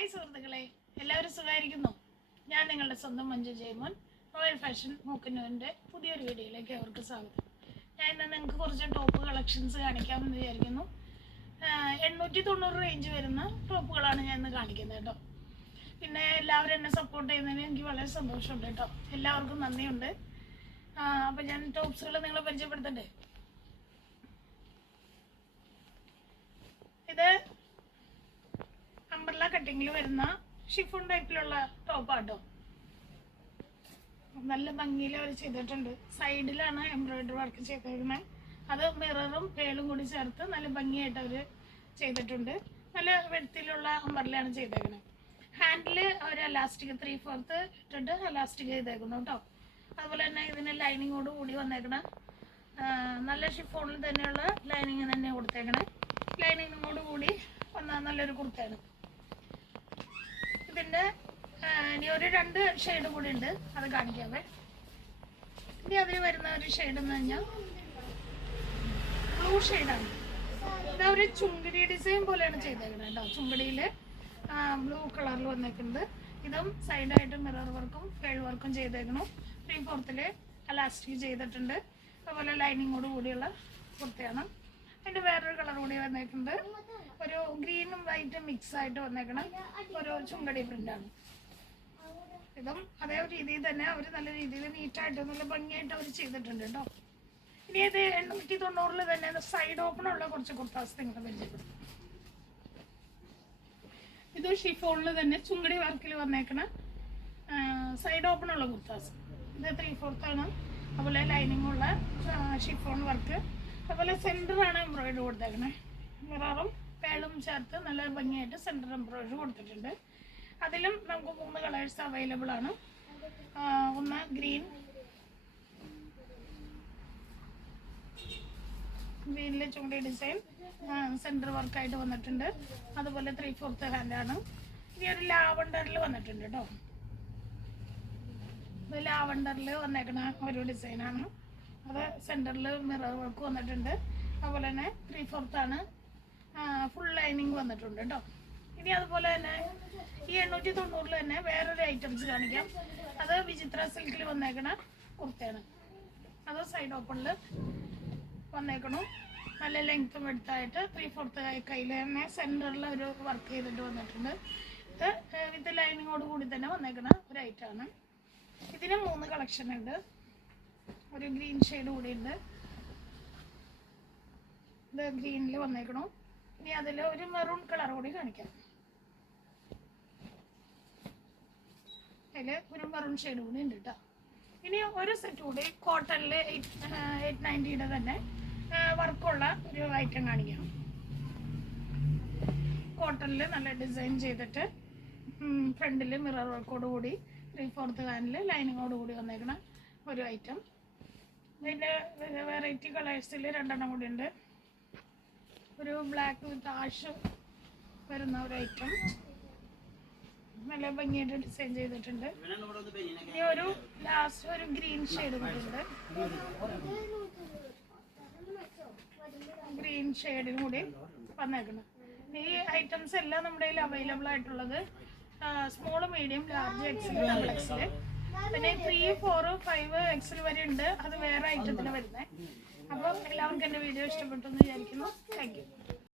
Hi സുഹൃത്തുക്കളെ, എല്ലാവരും സുഖമായിരിക്കുന്നു. ഞാൻ നിങ്ങളുടെ സ്വന്തം മഞ്ജു ജയമോൻ, റോയൽ ഫാഷൻ മൂക്കന്നൂരിൻ്റെ പുതിയൊരു വീഡിയോയിലേക്ക് അവർക്ക് സ്വാഗതം. ഞാൻ ഇന്ന് നിങ്ങൾക്ക് കുറച്ച് ടോപ്പ് കളക്ഷൻസ് കാണിക്കാമെന്ന് വിചാരിക്കുന്നു. 890 റേഞ്ച് വരുന്ന ടോപ്പുകളാണ് ഞാൻ ഇന്ന് കാണിക്കുന്നത് കേട്ടോ. പിന്നെ എല്ലാവരും എന്നെ സപ്പോർട്ട് ചെയ്യുന്നതിന് എനിക്ക് വളരെ സന്തോഷമുണ്ട് കേട്ടോ. എല്ലാവർക്കും നന്ദിയുണ്ട്. അപ്പം ഞാൻ ടോപ്സുകൾ നിങ്ങളെ പരിചയപ്പെടുത്തണ്ടേ. ഇത് അംബ്രല്ല കട്ടിങ്ങിൽ വരുന്ന ഷിഫോൺ ടൈപ്പിലുള്ള ടോപ്പാട്ടോ. നല്ല ഭംഗിയിൽ അവർ ചെയ്തിട്ടുണ്ട്. സൈഡിലാണ് എംബ്രോയിഡറി വർക്ക് ചെയ്തിരിക്കുന്നത്. അത് മിററും പേളും കൂടി ചേർത്ത് നല്ല ഭംഗിയായിട്ട് അവർ ചെയ്തിട്ടുണ്ട്. നല്ല വെടുത്തിലുള്ള അംബ്രല്ലയാണ് ചെയ്തേക്കുന്നത്. ഹാൻഡിൽ അവർ അലാസ്റ്റിക് 3/4 ഇട്ടിട്ട് അലാസ്റ്റിക് ചെയ്തേക്കുന്നു കേട്ടോ. അതുപോലെ തന്നെ ഇതിന് ലൈനിങ്ങോട് കൂടി വന്നേക്കണം. നല്ല ഷിഫോണിൽ തന്നെയുള്ള ലൈനിങ് തന്നെ കൊടുത്തേക്കണേ. ലൈനിങ്ങോട് കൂടി വന്ന നല്ലൊരു കുർത്തയാണ്. ഇതിൻ്റെ ഇനി ഒരു 2 ഷെയ്ഡ് കൂടി ഉണ്ട്, അത് കാണിക്കാവേ. ഇനി അതിൽ വരുന്ന ഒരു ഷെയ്ഡ് എന്ന് പറഞ്ഞാൽ ബ്ലൂ ഷെയ്ഡാണ്. ഇത് ഒരു ചുങ്കടി ഡിസൈൻ പോലെയാണ് ചെയ്തേക്കുന്നത് കേട്ടോ. ചുങ്കടിയിൽ ബ്ലൂ കളറിൽ വന്നേക്കുന്നത്. ഇതും സൈഡായിട്ട് മിറർ വർക്കും പേൾ വർക്കും ചെയ്തേക്കണം. 3/4 അലാസ്റ്റിക് ചെയ്തിട്ടുണ്ട്. അതുപോലെ ലൈനിങ്ങോട് കൂടിയുള്ള കുർത്തയാണ്. അതിൻ്റെ വേറൊരു കളർ കൂടി വന്നേക്കുന്നത് ഒരു ഗ്രീനും വൈറ്റും മിക്സ് ആയിട്ട് വന്നേക്കണം ഒരു ചുങ്കടി പ്രിൻ്റാണ്. ഇതും അതേ രീതിയിൽ തന്നെ അവർ നല്ല രീതിയിൽ നീറ്റായിട്ട് നല്ല ഭംഗിയായിട്ട് അവർ ചെയ്തിട്ടുണ്ട് കേട്ടോ. ഇനി ഇത് 890 തന്നെ സൈഡ് ഓപ്പണുള്ള കുറച്ച് കുർത്താസ് നിങ്ങൾ പരിചയപ്പെടുത്തും. ഇത് ഷിഫോണിൽ തന്നെ ചുങ്കടി വർക്കിൽ വന്നേക്കണ സൈഡ് ഓപ്പണുള്ള കുർത്താസ്. ഇത് 3/4 ആണ്. അതുപോലെ ലൈനിങ്ങുള്ള ഷിഫോൺ വർക്ക്. അതുപോലെ സെൻറ്ററാണ് എംബ്രോയിഡറി കൊടുത്തേക്കണേ. മിററും പേളും ചേർത്ത് നല്ല ഭംഗിയായിട്ട് സെൻറ്റർ എംബ്രോയിഡറി കൊടുത്തിട്ടുണ്ട്. അതിലും നമുക്ക് 3 കളേഴ്സ് അവൈലബിൾ ആണ്. ഒന്ന് ഗ്രീനിൽ ചുണ്ടി ഡിസൈൻ സെൻറ്റർ വർക്കായിട്ട് വന്നിട്ടുണ്ട്. അതുപോലെ 3/4 ഹാൻഡാണ്. ഇനി ഒരു ലാവണ്ടറിൽ വന്നിട്ടുണ്ട് കേട്ടോ. ഇത് ലാവണ്ടറിൽ വന്നേക്കണ ഒരു ഡിസൈനാണ്. അത് സെൻറ്ററിൽ മിറർ വർക്ക് വന്നിട്ടുണ്ട്. അതുപോലെ തന്നെ 3/4 ആണ്. ഫുൾ ലൈനിങ് വന്നിട്ടുണ്ട് കേട്ടോ. ഇനി അതുപോലെ തന്നെ ഈ 890 തന്നെ വേറൊരു ഐറ്റംസ് കാണിക്കാം. അത് വിചിത്ര സിൽക്കിൽ വന്നേക്കണ കുർത്തയാണ്. അത് സൈഡ് ഓപ്പണിൽ വന്നേക്കണം. നല്ല ലെങ്ത്തും എടുത്തായിട്ട് 3/4 കയ്യിൽ തന്നെ സെൻറ്ററിൽ ഒരു വർക്ക് ചെയ്തിട്ട് വന്നിട്ടുണ്ട്. ഇത് വിത്ത് ലൈനിങ്ങോട് കൂടി തന്നെ വന്നേക്കണ ഒരു ഐറ്റമാണ്. ഇതിന് 3 കളക്ഷൻ ഉണ്ട്. ഒരു ഗ്രീൻ ഷെയ്ഡ് കൂടി ഉണ്ട്. ഇത് ഗ്രീനിൽ വന്നേക്കണു. ഇനി അതിൽ ഒരു മെറൂൺ കളർ കൂടി കാണിക്കാം. അതിൽ ഒരു മെറൂൺ ഷെയ്ഡ് കൂടി ഉണ്ട് കേട്ടോ. ഇനി ഒരു സെറ്റ് കൂടി കോട്ടണിൽ 890 തന്നെ വർക്കുള്ള ഒരു ഐറ്റം കാണിക്കാം. കോട്ടണിൽ നല്ല ഡിസൈൻ ചെയ്തിട്ട് ഫ്രണ്ടിൽ മിറർ വർക്കോട് കൂടി 3/4 ഹാൻഡിൽ ലൈനിങ്ങോട് കൂടി വന്നേക്കണ ഒരു ഐറ്റം. ഇതിൻ്റെ വെറൈറ്റി കളേഴ്സിൽ 2 കൂടി ഉണ്ട്. ഒരു ബ്ലാക്ക് വിത്ത് ആഷ് വരുന്ന ഒരു ഐറ്റം നല്ല ഭംഗിയായിട്ട് ഡിസൈൻ ചെയ്തിട്ടുണ്ട്. ഇനി ഒരു ലാസ്റ്റ് ഒരു ഗ്രീൻ ഷെയ്ഡ് കൂടി ഉണ്ട്. ഗ്രീൻ ഷെയ്ഡിനും കൂടി വന്നേക്കണം. ഈ ഐറ്റംസ് എല്ലാം നമ്മുടെ കയ്യിൽ അവൈലബിൾ ആയിട്ടുള്ളത് small, medium, large, XL, double XL, പിന്നെ 3, 4, 5 എക്സൽ വരെ ഉണ്ട്. അത് വേറെ ഐറ്റത്തിന് വരുന്നത്. അപ്പം എല്ലാവർക്കും എൻ്റെ വീഡിയോ ഇഷ്ടപ്പെട്ടു എന്ന് വിചാരിക്കുന്നു. Thank you.